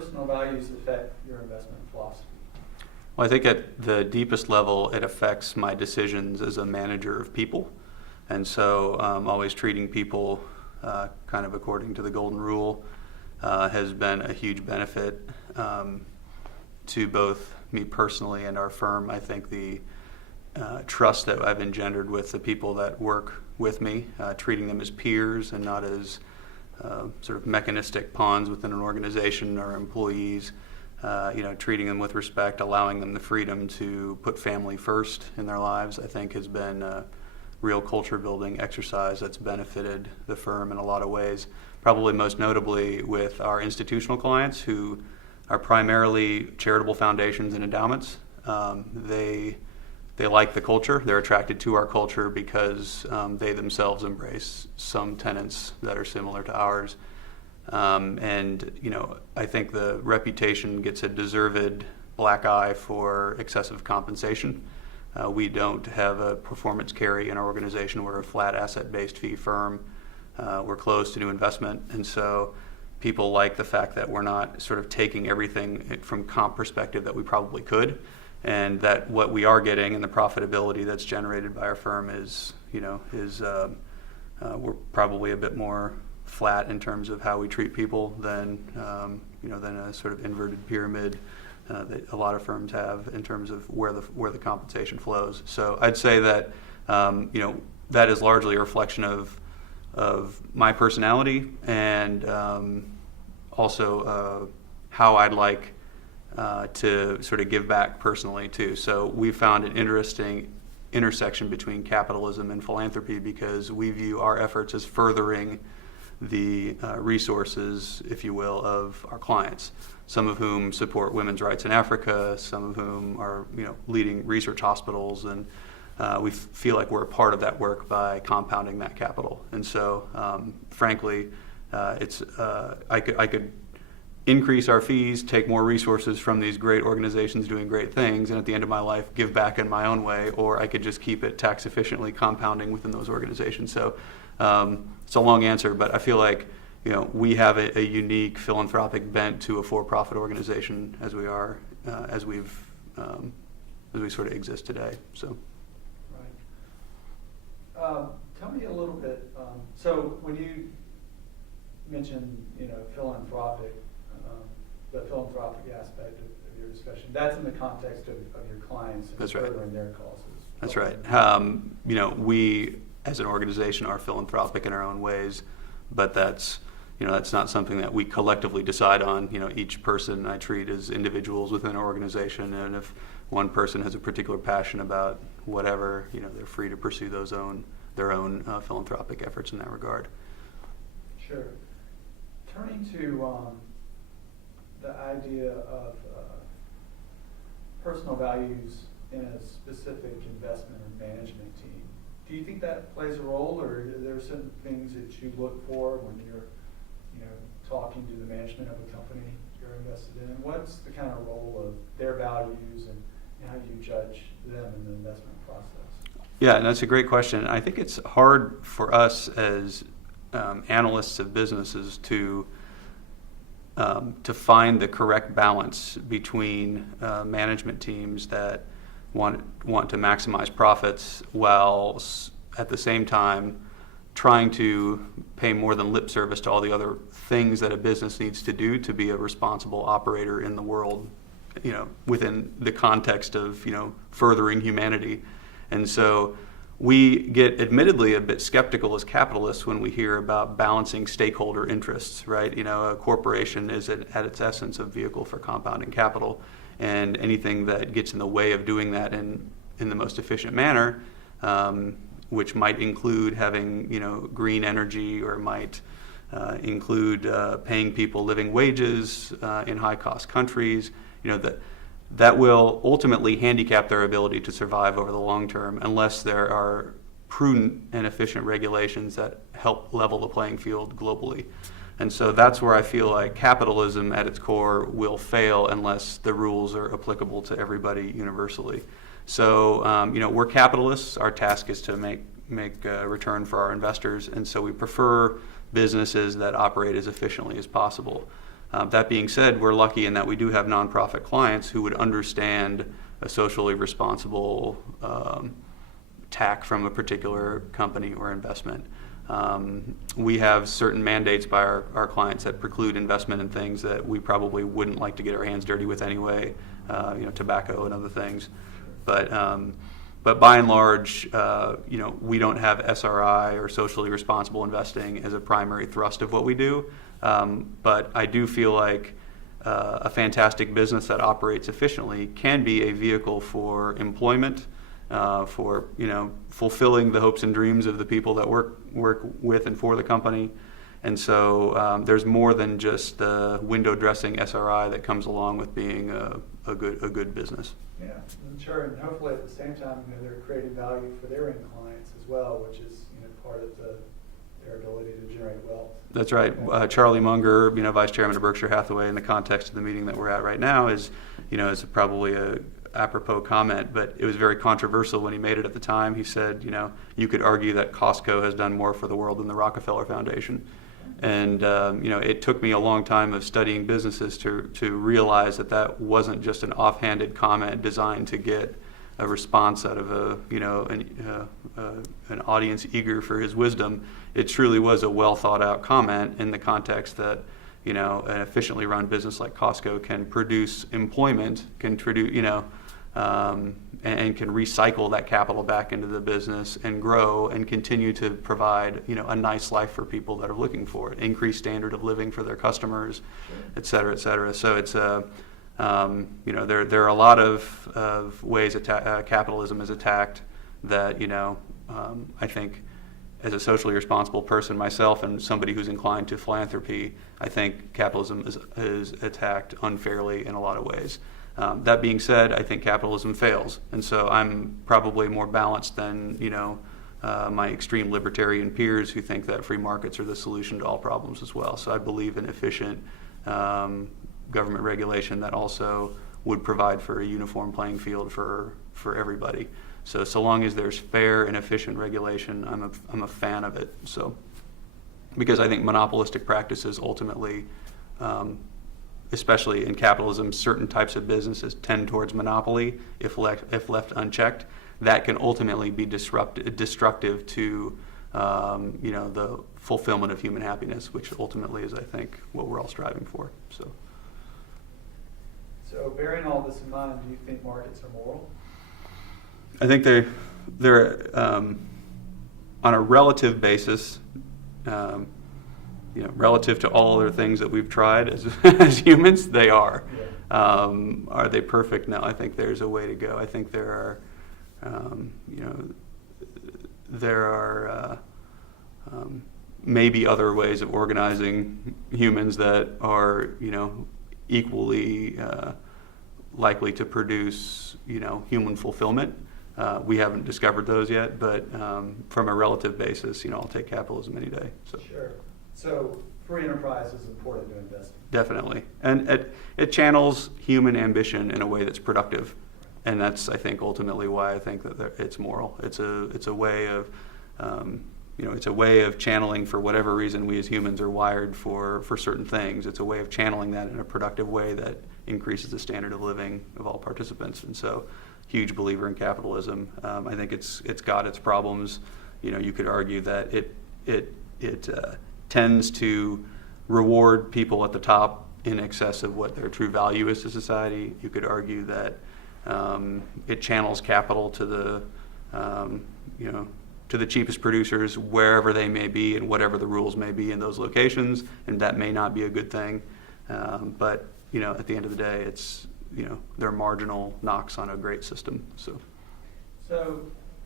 personal values affect your investment philosophy? Well, I think at the deepest level, it affects my decisions as a manager of people. And so always treating people kind of according to the golden rule has been a huge benefit to both me personally and our firm. I think the trust that I've engendered with the people that work with me, treating them as peers and not as sort of mechanistic pawns within an organization or employees, treating them with respect, allowing them the freedom to put family first in their lives, I think has been a real culture building exercise that's benefited the firm in a lot of ways, probably most notably with our institutional clients who are primarily charitable foundations and endowments. They like the culture. They're attracted to our culture because they themselves embrace some tenets that are similar to ours. I think the reputation gets a deserved black eye for excessive compensation. We don't have a performance carry in our organization. We're a flat asset-based fee firm. We're closed to new investment. And so people like the fact that we're not sort of taking everything from comp perspective that we probably could, and that what we are getting and the profitability that's generated by our firm is we're probably a bit more flat in terms of how we treat people than a sort of inverted pyramid that a lot of firms have in terms of where the compensation flows. So I'd say that that is largely a reflection of my personality and also how I'd like to sort of give back personally too. So we found an interesting intersection between capitalism and philanthropy because we view our efforts as furthering the resources, if you will, of our clients, some of whom support women's rights in Africa, some of whom are leading research hospitals, and we feel like we're a part of that work by compounding that capital. And so, frankly, I could increase our fees, take more resources from these great organizations doing great things, and at the end of my life give back in my own way, or I could just keep it tax efficiently compounding within those organizations. So it's a long answer, but I feel like we have a unique philanthropic bent to a for-profit organization as we are as we sort of exist today. So. Right. Tell me a little bit. So when you mentioned philanthropic. The philanthropic aspect of your discussion, that's in the context of your clients and That's right. furthering their causes. That's right. We as an organization are philanthropic in our own ways, but that's not something that we collectively decide on. Each person I treat as individuals within our organization, and if one person has a particular passion about whatever, they're free to pursue their own philanthropic efforts in that regard. Sure. Turning to the idea of personal values in a specific investment or management team. Do you think that plays a role, or are there certain things that you look for when you're talking to the management of a company you're invested in? What's the kind of role of their values and how you judge them in the investment process? Yeah, and that's a great question. I think it's hard for us as analysts of businesses to find the correct balance between management teams that want to maximize profits while at the same time trying to pay more than lip service to all the other things that a business needs to do to be a responsible operator in the world, within the context of, furthering humanity. And so we get admittedly a bit skeptical as capitalists when we hear about balancing stakeholder interests, right? A corporation is at its essence a vehicle for compounding capital, and anything that gets in the way of doing that in the most efficient manner, which might include having, green energy, or might include paying people living wages in high-cost countries, that will ultimately handicap their ability to survive over the long term unless there are prudent and efficient regulations that help level the playing field globally. And so that's where I feel like capitalism at its core will fail unless the rules are applicable to everybody universally. So, we're capitalists. Our task is to make a return for our investors, and so we prefer businesses that operate as efficiently as possible. That being said, we're lucky in that we do have nonprofit clients who would understand a socially responsible tack from a particular company or investment. We have certain mandates by our clients that preclude investment in things that we probably wouldn't like to get our hands dirty with anyway, tobacco and other things. But by and large, we don't have SRI or socially responsible investing as a primary thrust of what we do. But I do feel like a fantastic business that operates efficiently can be a vehicle for employment, for fulfilling the hopes and dreams of the people that work with and for the company. And so there's more than just the window dressing SRI that comes along with being a good business. Yeah, sure, and hopefully at the same time, they're creating value for their end clients as well, which is part of their ability to generate wealth. That's right. Charlie Munger, Vice Chairman of Berkshire Hathaway, in the context of the meeting that we're at right now, is probably a apropos comment, but it was very controversial when he made it at the time. He said, you could argue that Costco has done more for the world than the Rockefeller Foundation. And it took me a long time of studying businesses to realize that wasn't just an offhanded comment designed to get a response out of an audience eager for his wisdom. It truly was a well thought out comment in the context that an efficiently run business like Costco can produce employment, can produce and can recycle that capital back into the business and grow and continue to provide a nice life for people that are looking for it, increased standard of living for their customers, et cetera, et cetera. So it's there are a lot of ways capitalism is attacked that I think as a socially responsible person myself and somebody who's inclined to philanthropy, I think capitalism is attacked unfairly in a lot of ways. That being said, I think capitalism fails, and so I'm probably more balanced than my extreme libertarian peers who think that free markets are the solution to all problems as well. So I believe in efficient government regulation that also would provide for a uniform playing field for everybody. So long as there's fair and efficient regulation, I'm a fan of it. So because I think monopolistic practices ultimately, especially in capitalism, certain types of businesses tend towards monopoly if left unchecked. That can ultimately be destructive to the fulfillment of human happiness, which ultimately is, I think, what we're all striving for. So bearing all this in mind, do you think markets are moral? I think they're on a relative basis, relative to all other things that we've tried as humans, they are. Yeah. Are they perfect? No, I think there's a way to go. I think there are maybe other ways of organizing humans that are equally likely to produce human fulfillment. We haven't discovered those yet, but from a relative basis, I'll take capitalism any day. So. Sure. So free enterprise is important to investing. Definitely, and it channels human ambition in a way that's productive, and that's, I think, ultimately why I think that it's moral. It's a way of it's a way of channeling for whatever reason we as humans are wired for certain things. It's a way of channeling that in a productive way that increases the standard of living of all participants. And so, huge believer in capitalism. I think it's got its problems. You could argue that it tends to reward people at the top in excess of what their true value is to society. You could argue that it channels capital to the cheapest producers wherever they may be and whatever the rules may be in those locations, and that may not be a good thing. But at the end of the day, it's they're marginal knocks on a great system. So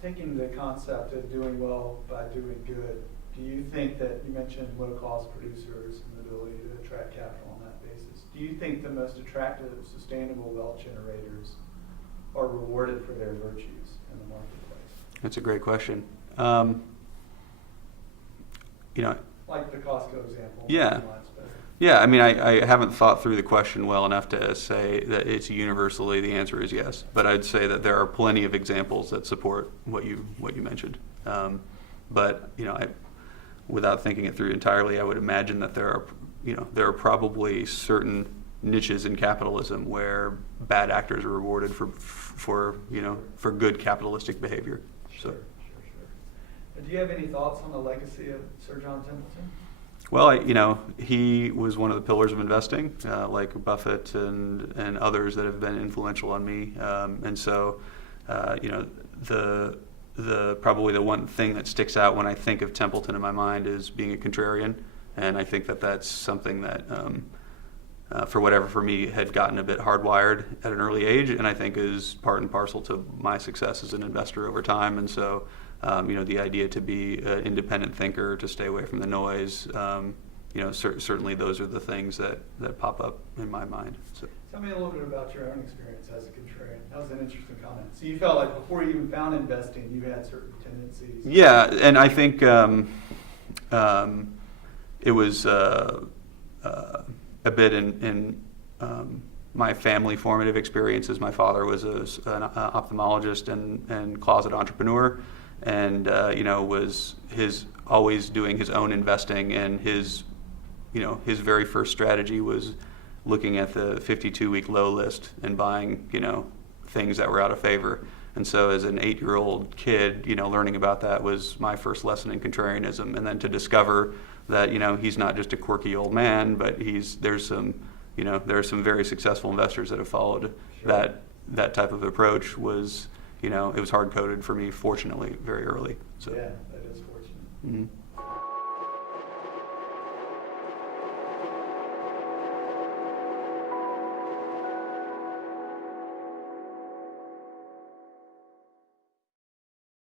taking the concept of doing well by doing good, do you think that you mentioned low-cost producers and the ability to attract capital on that basis? Do you think the most attractive, sustainable wealth generators are rewarded for their virtues in the marketplace? That's a great question. Like the Costco example. Yeah. Yeah, I mean, I haven't thought through the question well enough to say that it's universally the answer is yes. But I'd say that there are plenty of examples that support what you mentioned. But without thinking it through entirely, I would imagine that there are there are probably certain niches in capitalism where bad actors are rewarded for good capitalistic behavior. Sure. Do you have any thoughts on the legacy of Sir John Templeton? Well, he was one of the pillars of investing, like Buffett and others that have been influential on me. And so, probably the one thing that sticks out when I think of Templeton in my mind is being a contrarian. And I think that that's something that, for me, had gotten a bit hardwired at an early age, and I think is part and parcel to my success as an investor over time. And so, the idea to be an independent thinker, to stay away from the noise, certainly those are the things that pop up in my mind. So. Tell me a little bit about your own experience as a contrarian. That was an interesting comment. So you felt like before you even found investing, you had certain tendencies. Yeah, and I think it was a bit in my family formative experiences. My father was an ophthalmologist and closet entrepreneur, and was always doing his own investing, and his very first strategy was looking at the 52-week low list and buying things that were out of favor. And so as an 8-year-old kid, learning about that was my first lesson in contrarianism. And then to discover that he's not just a quirky old man, but there's some very successful investors that have followed that type of approach was it was hard coded for me, fortunately, very early. So. Yeah, that is fortunate. Mm-hmm.